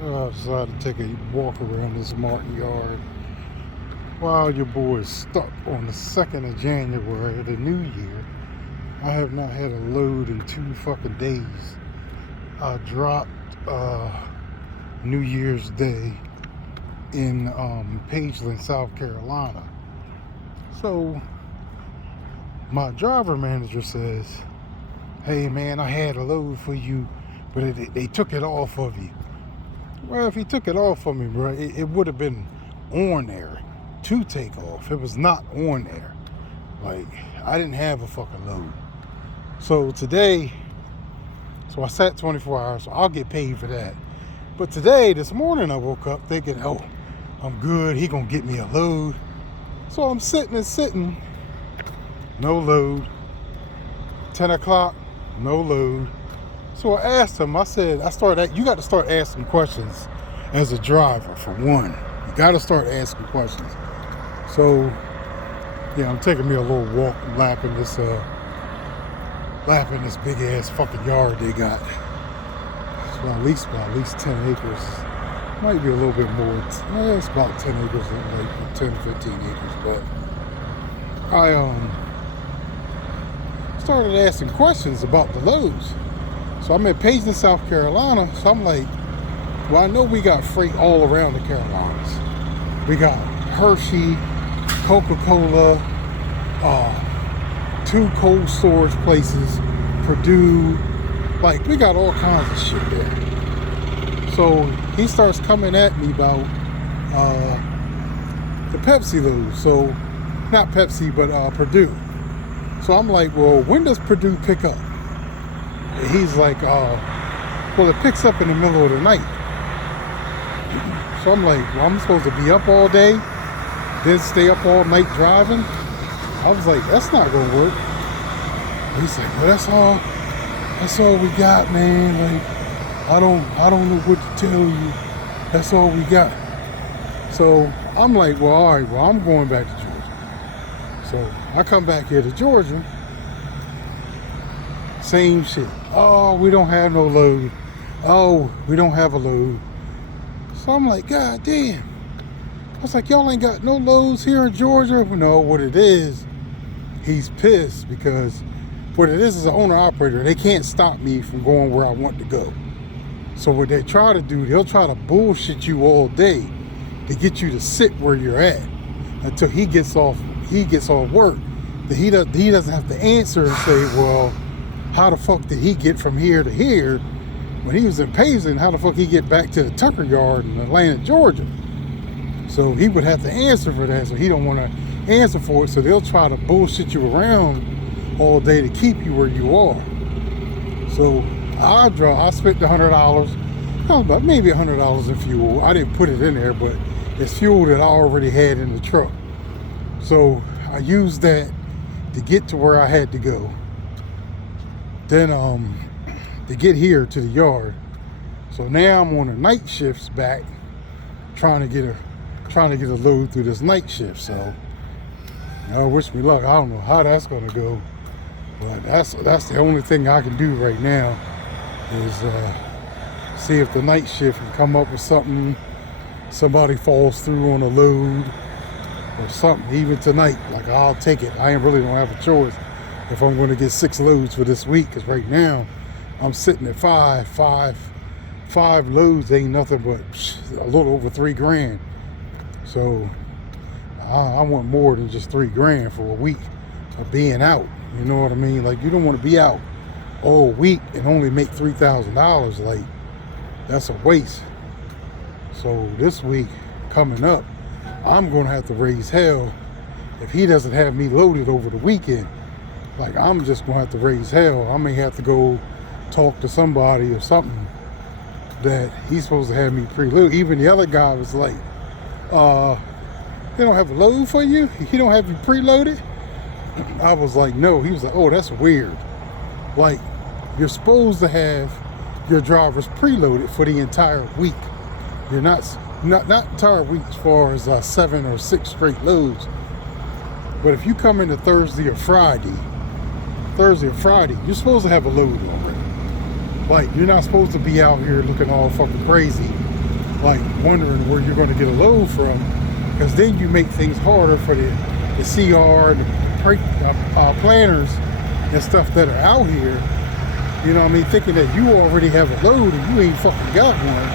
I decided to take a walk around this Martin yard while your boy is stuck on the 2nd of January, the new year. I have not had a load in 2 fucking days. I dropped New Year's Day in Pageland, South Carolina. So my driver manager says, "Hey man, I had a load for you, but they took it off of you." Well, if he took it off of me, bro, it would have been on there to take off. It was not on there. Like, I didn't have a fucking load. So today, I sat 24 hours, so I'll get paid for that. But today, this morning, I woke up thinking, oh, I'm good. He gonna get me a load. So I'm sitting, no load. 10 o'clock, no load. So I asked him, you got to start asking questions as a driver, for one. You got to start asking questions. So, yeah, I'm taking me a little walk, lapping this big ass fucking yard they got. It's at least 10 acres. Might be a little bit more. It's about 10 acres, like 10 to 15 acres. But I started asking questions about the loads. So I'm in Pageland, South Carolina. So I'm like, well, I know we got freight all around the Carolinas. We got Hershey, Coca-Cola, 2 cold storage places, Purdue. Like, we got all kinds of shit there. So he starts coming at me about the Pepsi loads. So, not Pepsi, but Purdue. So I'm like, well, when does Purdue pick up? And he's like, well, it picks up in the middle of the night. So I'm like, well, I'm supposed to be up all day, then stay up all night driving? I was like, that's not gonna work. He's like, well, that's all we got, man. Like, I don't know what to tell you. That's all we got. So I'm like, well, all right, well, I'm going back to Georgia. So I come back here to Georgia. Same shit. Oh, we don't have no load. Oh, we don't have a load. So I'm like, God damn. I was like, y'all ain't got no loads here in Georgia? No, what it is, he's pissed because what it is an owner-operator. They can't stop me from going where I want to go. So what they try to do, they'll try to bullshit you all day to get you to sit where you're at until he gets off work. That he doesn't have to answer and say, well, how the fuck did he get from here to here? When he was in Pageland, how the fuck he get back to the Tucker yard in Atlanta, Georgia? So he would have to answer for that, so he don't want to answer for it, so they'll try to bullshit you around all day to keep you where you are. So I spent the $100, about maybe $100 in fuel. I didn't put it in there, but it's fuel that I already had in the truck. So I used that to get to where I had to go. Then to get here to the yard. So now I'm on the night shifts back, trying to get a load through this night shift. So wish me luck. I don't know how that's gonna go, but that's the only thing I can do right now is see if the night shift can come up with something. Somebody falls through on a load or something. Even tonight, like, I'll take it. I really don't have a choice if I'm going to get 6 loads for this week, because right now I'm sitting at 5 loads ain't nothing but a little over $3,000. So I want more than just $3,000 for a week of being out. You know what I mean? Like, you don't want to be out all week and only make $3,000. Like, that's a waste. So this week coming up, I'm going to have to raise hell if he doesn't have me loaded over the weekend. Like, I'm just going to have to raise hell. I may have to go talk to somebody or something that he's supposed to have me preload. Even the other guy was like, they don't have a load for you? He don't have you preloaded? I was like, no. He was like, oh, that's weird. Like, you're supposed to have your drivers preloaded for the entire week. You're not entire week as far as 7 or 6 straight loads. But if you come into Thursday or Friday, you're supposed to have a load already. Like, you're not supposed to be out here looking all fucking crazy like wondering where you're going to get a load from, because then you make things harder for the CR and the planners and stuff that are out here. You know what I mean? Thinking that you already have a load and you ain't fucking got one.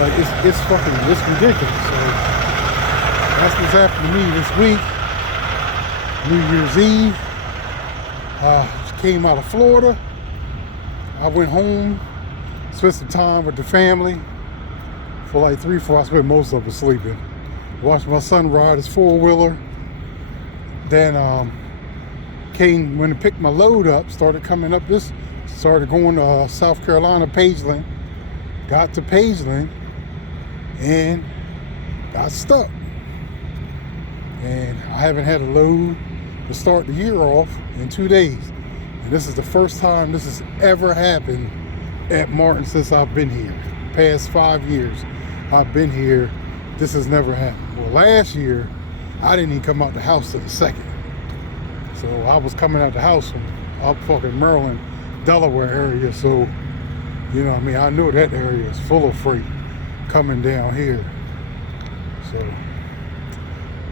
Like it's ridiculous. So that's what's happened to me this week. New Year's Eve. Came out of Florida. I went home, spent some time with the family for like 3-4 hours. I spent most of it sleeping. Watched my son ride his 4-wheeler. Then went and picked my load up. Started going to South Carolina, Pageland. Got to Pageland and got stuck. And I haven't had a load to start the year off in 2 days. And this is the first time this has ever happened at Marten since I've been here. Past 5 years I've been here, this has never happened. Well, last year I didn't even come out the house till the 2nd. So I was coming out the house from up fucking Maryland, Delaware area. So, you know what I mean, I know that area is full of freight coming down here. So,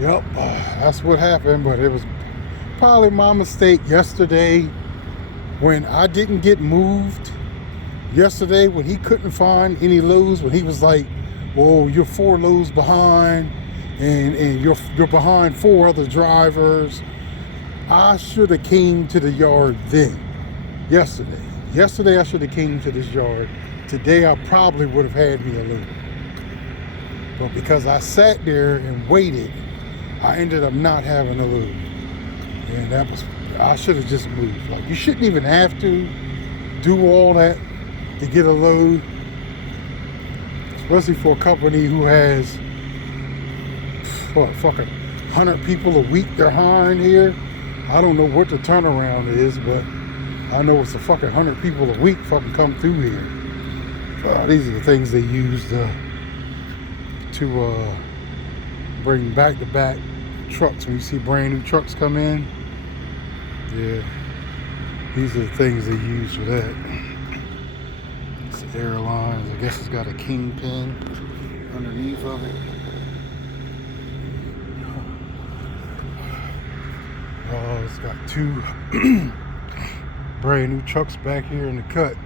yep, that's what happened. But it was probably my mistake yesterday when I didn't get moved. Yesterday when he couldn't find any loads, when he was like, well, you're 4 loads behind and you're behind 4 other drivers. I should have came to the yard then. Yesterday I should have came to this yard. Today I probably would have had me a load. But because I sat there and waited, I ended up not having a load. And I should have just moved. Like, you shouldn't even have to do all that to get a load, especially for a company who has fucking 100 people a week behind here. I don't know what the turnaround is, but I know it's a fucking 100 people a week fucking come through here. These are the things they use to bring back-to-back trucks. When you see brand new trucks come in, yeah, these are the things they use for that. It's airlines. I guess it's got a kingpin underneath of it. It's got 2 brand new trucks back here in the cut.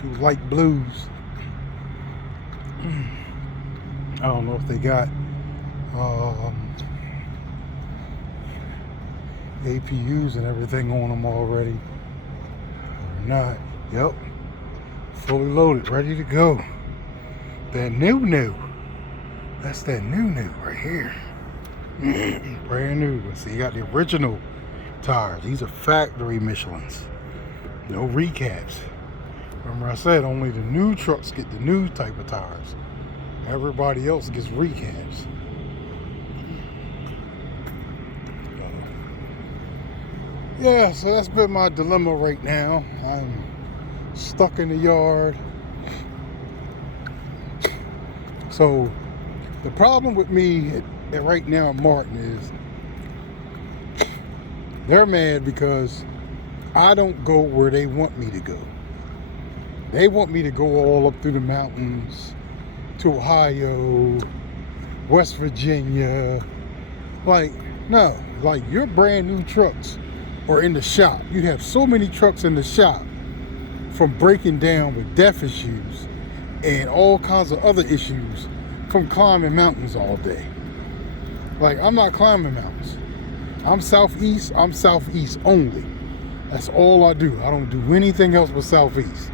2 light blues. I don't know if they got APUs and everything on them already or not. Yep, fully loaded, ready to go. That new. That's that new right here. Brand new. See, you got the original tires. These are factory Michelins. No recaps. Remember I said only the new trucks get the new type of tires. Everybody else gets recaps. Yeah, so that's been my dilemma right now. I'm stuck in the yard. So the problem with me right now at Marten is they're mad because I don't go where they want me to go. They want me to go all up through the mountains to Ohio, West Virginia. Like, no, like your brand new trucks are in the shop. You have so many trucks in the shop from breaking down with death issues and all kinds of other issues from climbing mountains all day. Like, I'm not climbing mountains. I'm southeast only. That's all I do. I don't do anything else but southeast.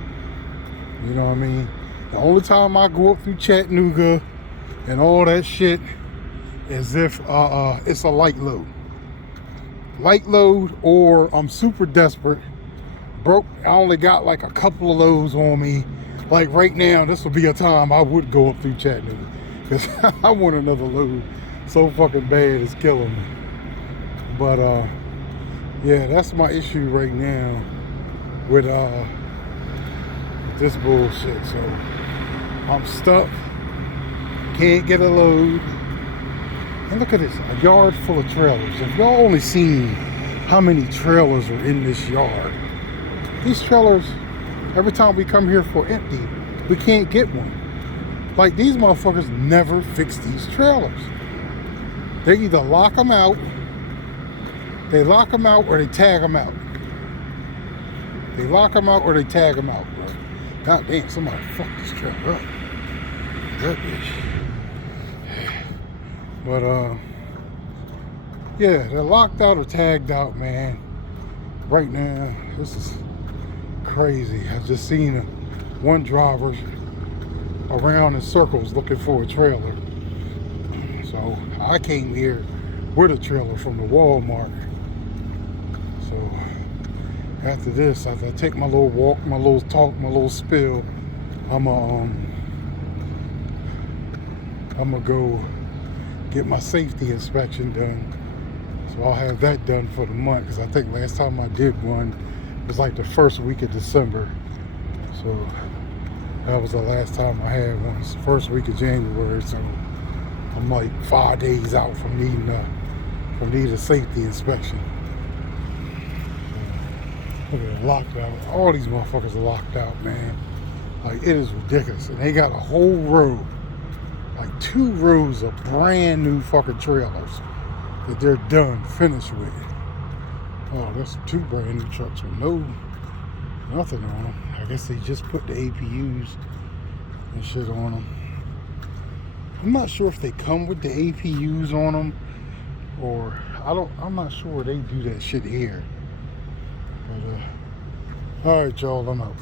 You know what I mean? The only time I go up through Chattanooga and all that shit is if it's a light load. Light load, or I'm super desperate, broke, I only got like a couple of loads on me. Like right now, this would be a time I would go up through Chattanooga because I want another load so fucking bad it's killing me. But yeah, that's my issue right now with this bullshit. So I'm stuck, can't get a load. And look at this, a yard full of trailers. If y'all only seen how many trailers are in this yard. These trailers, every time we come here for empty, We can't get one. Like, these motherfuckers never fix these trailers. They either lock them out, or they tag them out. They lock them out or they tag them out, bro. God damn, somebody fucked this trailer up. That bitch. But, yeah, they're locked out or tagged out, man. Right now, this is crazy. I just seen one driver around in circles looking for a trailer. So I came here with a trailer from the Walmart. So after this, after I take my little walk, my little talk, my little spill, I'm gonna go get my safety inspection done. So I'll have that done for the month, because I think last time I did one was like the first week of December. So that was the last time I had one. It's the first week of January. So I'm like 5 days out from needing a safety inspection. Look at it, locked out. All these motherfuckers are locked out, man. Like, it is ridiculous. And they got a whole row, like 2 rows of brand new fucking trailers that they're done, finished with. Oh, that's 2 brand new trucks with nothing on them. I guess they just put the APUs and shit on them. I'm not sure if they come with the APUs on them, or I'm not sure they do that shit here. But all right, y'all, I'm out.